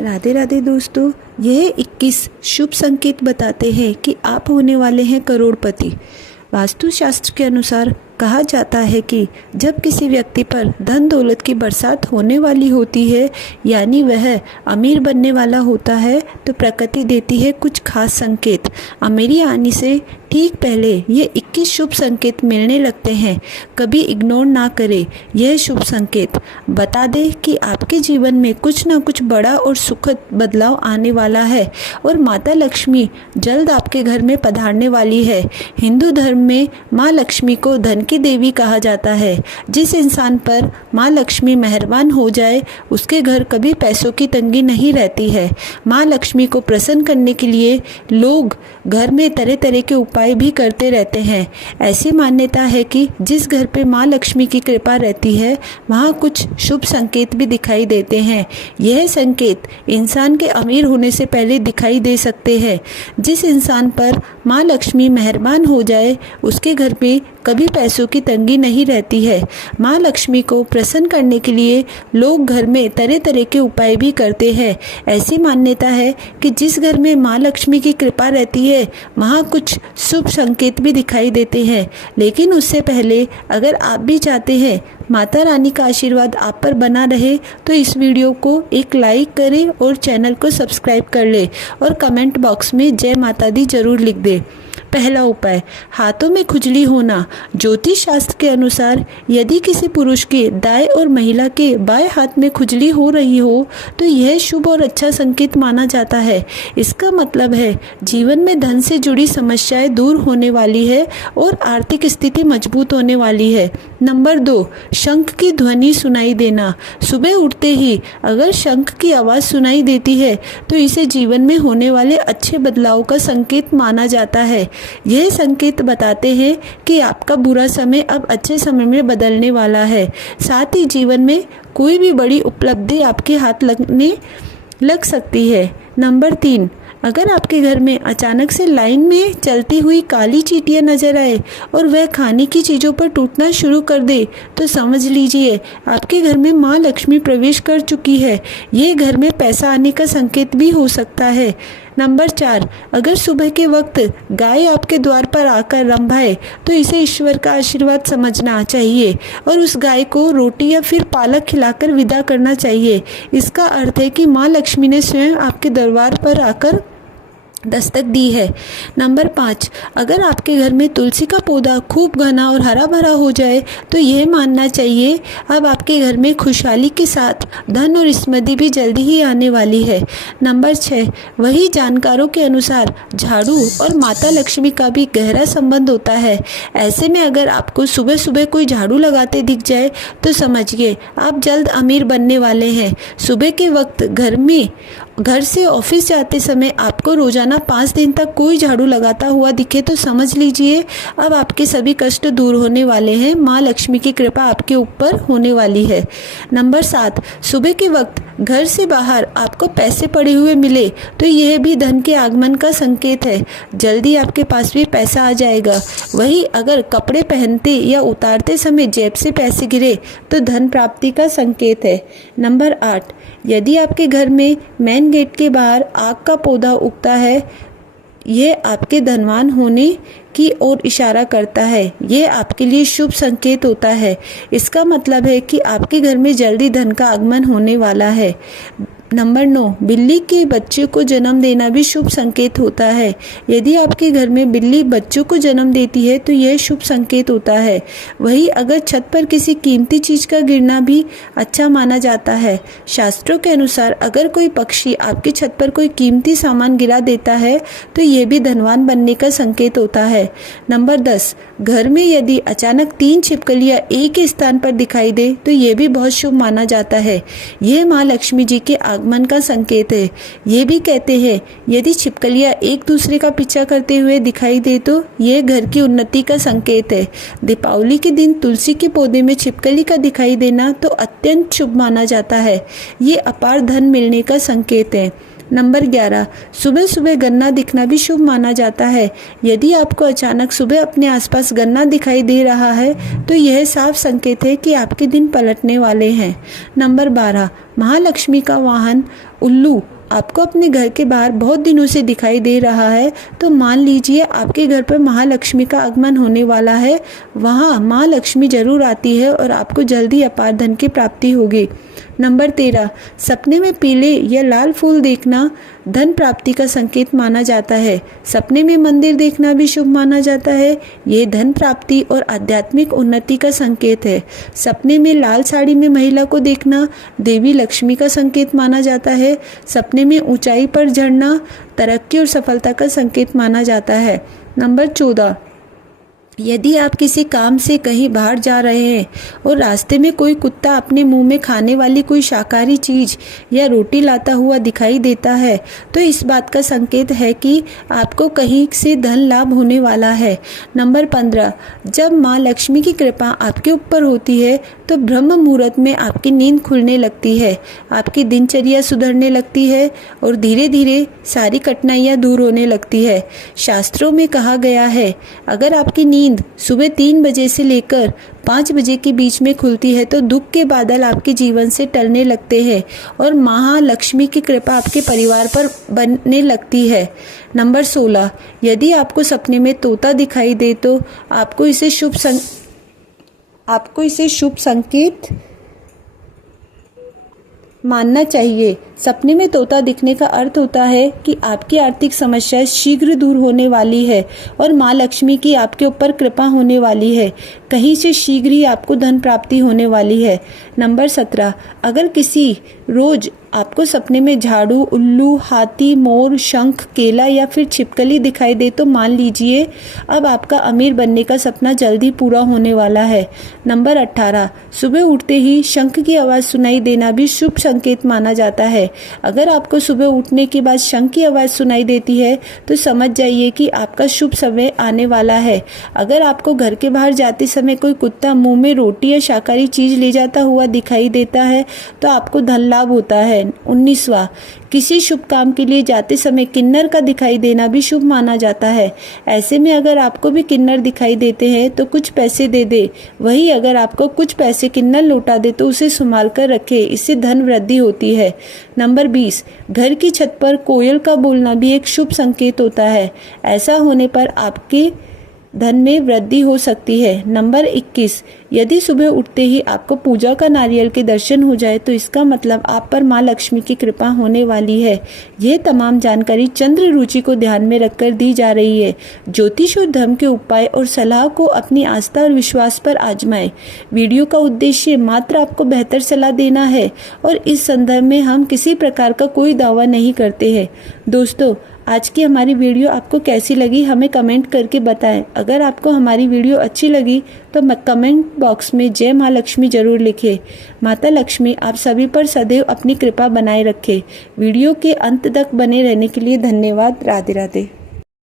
राधे राधे दोस्तों, यह 21 शुभ संकेत बताते हैं कि आप होने वाले हैं करोड़पति। वास्तुशास्त्र के अनुसार कहा जाता है कि जब किसी व्यक्ति पर धन दौलत की बरसात होने वाली होती है, यानी वह अमीर बनने वाला होता है, तो प्रकृति देती है कुछ खास संकेत। अमीरी आने से ठीक पहले ये 21 शुभ संकेत मिलने लगते हैं। कभी इग्नोर ना करें यह शुभ संकेत। बता दें कि आपके जीवन में कुछ ना कुछ बड़ा और सुखद बदलाव आने वाला है और माता लक्ष्मी जल्द आपके घर में पधारने वाली है। हिंदू धर्म में माँ लक्ष्मी को धन की देवी कहा जाता है। जिस इंसान पर माँ लक्ष्मी मेहरबान हो जाए उसके घर कभी पैसों की तंगी नहीं रहती है। माँ लक्ष्मी को प्रसन्न करने के लिए लोग घर में तरह तरह के उपाय भी करते रहते हैं। ऐसी मान्यता है कि जिस घर पे माँ लक्ष्मी की कृपा रहती है वहाँ कुछ शुभ संकेत भी दिखाई देते हैं। यह संकेत इंसान के अमीर होने से पहले दिखाई दे सकते हैं। जिस इंसान पर माँ लक्ष्मी मेहरबान हो जाए उसके घर में कभी पैसों की तंगी नहीं रहती है। माँ लक्ष्मी को प्रसन्न करने के लिए लोग घर में तरह तरह के उपाय भी करते हैं। ऐसी मान्यता है कि जिस घर में माँ लक्ष्मी की कृपा रहती है वहाँ कुछ शुभ संकेत भी दिखाई देते हैं। लेकिन उससे पहले अगर आप भी चाहते हैं माता रानी का आशीर्वाद आप पर बना रहे तो इस वीडियो को एक लाइक करें और चैनल को सब्सक्राइब कर ले और कमेंट बॉक्स में जय माता दी जरूर लिख दे। पहला उपाय, हाथों में खुजली होना। ज्योतिष शास्त्र के अनुसार यदि किसी पुरुष के दाएं और महिला के बाएं हाथ में खुजली हो रही हो तो यह शुभ और अच्छा संकेत माना जाता है। इसका मतलब है जीवन में धन से जुड़ी समस्याएं दूर होने वाली है और आर्थिक स्थिति मजबूत होने वाली है। नंबर 2, शंख की ध्वनि सुनाई देना। सुबह उठते ही अगर शंख की आवाज़ सुनाई देती है तो इसे जीवन में होने वाले अच्छे बदलाव का संकेत माना जाता है। यह संकेत बताते हैं कि आपका बुरा समय अब अच्छे समय में बदलने वाला है। साथ ही जीवन में कोई भी बड़ी उपलब्धि आपके हाथ लग सकती है। नंबर 3, अगर आपके घर में अचानक से लाइन में चलती हुई काली चींटियां नजर आए और वह खाने की चीज़ों पर टूटना शुरू कर दे तो समझ लीजिए आपके घर में माँ लक्ष्मी प्रवेश कर चुकी है। ये घर में पैसा आने का संकेत भी हो सकता है। नंबर 4, अगर सुबह के वक्त गाय आपके द्वार पर आकर रंभाए तो इसे ईश्वर का आशीर्वाद समझना चाहिए और उस गाय को रोटी या फिर पालक खिलाकर विदा करना चाहिए। इसका अर्थ है कि माँ लक्ष्मी ने स्वयं आपके दरबार पर आकर दस्तक दी है। नंबर 5, अगर आपके घर में तुलसी का पौधा खूब घना और हरा भरा हो जाए तो यह मानना चाहिए अब आपके घर में खुशहाली के साथ धन और समृद्धि भी जल्दी ही आने वाली है। नंबर 6, वही जानकारों के अनुसार झाड़ू और माता लक्ष्मी का भी गहरा संबंध होता है। ऐसे में अगर आपको सुबह सुबह कोई झाड़ू लगाते दिख जाए तो समझिए आप जल्द अमीर बनने वाले हैं। सुबह के वक्त घर से ऑफिस जाते समय आपको रोजाना 5 दिन तक कोई झाड़ू लगाता हुआ दिखे तो समझ लीजिए अब आपके सभी कष्ट दूर होने वाले हैं। माँ लक्ष्मी की कृपा आपके ऊपर होने वाली है। नंबर 7, सुबह के वक्त घर से बाहर आपको पैसे पड़े हुए मिले तो यह भी धन के आगमन का संकेत है। जल्दी आपके पास भी पैसा आ जाएगा। वही अगर कपड़े पहनते या उतारते समय जेब से पैसे गिरे तो धन प्राप्ति का संकेत है। नंबर 8, यदि आपके घर में मेन गेट के बाहर आग का पौधा उगता है यह आपके धनवान होने की ओर इशारा करता है। यह आपके लिए शुभ संकेत होता है। इसका मतलब है कि आपके घर में जल्दी धन का आगमन होने वाला है। नंबर 9, बिल्ली के बच्चे को जन्म देना भी शुभ संकेत होता है। यदि आपके घर में बिल्ली बच्चों को जन्म देती है तो यह शुभ संकेत होता है। वही अगर छत पर किसी कीमती चीज़ का गिरना भी अच्छा माना जाता है। शास्त्रों के अनुसार अगर कोई पक्षी आपकी छत पर कोई कीमती सामान गिरा देता है तो यह भी धनवान बनने का संकेत होता है। नंबर 10, घर में यदि अचानक 3 छिपकलियाँ एक ही स्थान पर दिखाई दे तो यह भी बहुत शुभ माना जाता है। यह माँ लक्ष्मी जी के आगमन का संकेत है। ये भी कहते हैं यदि छिपकलियां एक दूसरे का पीछा करते हुए दिखाई दे तो ये घर की उन्नति का संकेत है। दीपावली के दिन तुलसी के पौधे में छिपकली का दिखाई देना तो अत्यंत शुभ माना जाता है। ये अपार धन मिलने का संकेत है। नंबर 11, सुबह सुबह गन्ना दिखना भी शुभ माना जाता है। यदि आपको अचानक सुबह अपने आसपास गन्ना दिखाई दे रहा है तो यह साफ संकेत है कि आपके दिन पलटने वाले हैं। नंबर 12, महालक्ष्मी का वाहन उल्लू आपको अपने घर के बाहर बहुत दिनों से दिखाई दे रहा है तो मान लीजिए आपके घर पर महालक्ष्मी का आगमन होने वाला है। वहाँ माँ लक्ष्मी जरूर आती है और आपको जल्दी अपार धन की प्राप्ति होगी। नंबर 13, सपने में पीले या लाल फूल देखना धन प्राप्ति का संकेत माना जाता है। सपने में मंदिर देखना भी शुभ माना जाता है। ये धन प्राप्ति और आध्यात्मिक उन्नति का संकेत है। सपने में लाल साड़ी में महिला को देखना देवी लक्ष्मी का संकेत माना जाता है। सपने में ऊंचाई पर चढ़ना तरक्की और सफलता का संकेत माना जाता है। नंबर 14, यदि आप किसी काम से कहीं बाहर जा रहे हैं और रास्ते में कोई कुत्ता अपने मुंह में खाने वाली कोई शाकाहारी चीज या रोटी लाता हुआ दिखाई देता है तो इस बात का संकेत है कि आपको कहीं से धन लाभ होने वाला है। नंबर 15, जब माँ लक्ष्मी की कृपा आपके ऊपर होती है तो ब्रह्म मुहूर्त में आपकी नींद खुलने लगती है, आपकी दिनचर्या सुधरने लगती है और धीरे धीरे सारी कठिनाइयाँ दूर होने लगती है। शास्त्रों में कहा गया है अगर आपकी नींद सुबह 3 बजे से लेकर 5 बजे के बीच में खुलती है तो दुख के बादल आपके जीवन से टलने लगते हैं और महालक्ष्मी की कृपा आपके परिवार पर बनने लगती है। नंबर 16, यदि आपको सपने में तोता दिखाई दे तो आपको इसे शुभ संकेत मानना चाहिए। सपने में तोता दिखने का अर्थ होता है कि आपकी आर्थिक समस्याएं शीघ्र दूर होने वाली है और माँ लक्ष्मी की आपके ऊपर कृपा होने वाली है। कहीं से शीघ्र ही आपको धन प्राप्ति होने वाली है। नंबर 17, अगर किसी रोज आपको सपने में झाड़ू, उल्लू, हाथी, मोर, शंख, केला या फिर छिपकली दिखाई दे तो मान लीजिए अब आपका अमीर बनने का सपना जल्दी पूरा होने वाला है। नंबर 18, सुबह उठते ही शंख की आवाज़ सुनाई देना भी शुभ संकेत माना जाता है। अगर आपको सुबह उठने के बाद शंख की आवाज़ सुनाई देती है तो समझ जाइए कि आपका शुभ समय आने वाला है। अगर आपको घर के बाहर जाते समय कोई कुत्ता मुंह में रोटी या शाकाहारी चीज़ ले जाता हुआ दिखाई देता है तो आपको धन लाभ होता है। 19वां, किसी शुभ काम के लिए जाते समय किन्नर का दिखाई देना भी शुभ माना जाता है। ऐसे में अगर आपको भी किन्नर दिखाई देते हैं तो कुछ पैसे दे दे, वही अगर आपको कुछ पैसे किन्नर लौटा दे तो उसे संभाल कर रखे, इससे धन वृद्धि होती है। नंबर 20, घर की छत पर कोयल का बोलना भी एक शुभ संकेत होता है। ऐसा होने पर आपके धन में वृद्धि हो सकती है। नंबर 21, यदि सुबह उठते ही आपको पूजा का नारियल के दर्शन हो जाए तो इसका मतलब आप पर माँ लक्ष्मी की कृपा होने वाली है। यह तमाम जानकारी चंद्र रुचि को ध्यान में रखकर दी जा रही है। ज्योतिष और धर्म के उपाय और सलाह को अपनी आस्था और विश्वास पर आजमाएं। वीडियो का उद्देश्य मात्र आपको बेहतर सलाह देना है और इस संदर्भ में हम किसी प्रकार का कोई दावा नहीं करते हैं। दोस्तों, आज की हमारी वीडियो आपको कैसी लगी हमें कमेंट करके बताएं। अगर आपको हमारी वीडियो अच्छी लगी तो कमेंट बॉक्स में जय माँ लक्ष्मी जरूर लिखें। माता लक्ष्मी आप सभी पर सदैव अपनी कृपा बनाए रखे। वीडियो के अंत तक बने रहने के लिए धन्यवाद। राधे राधे।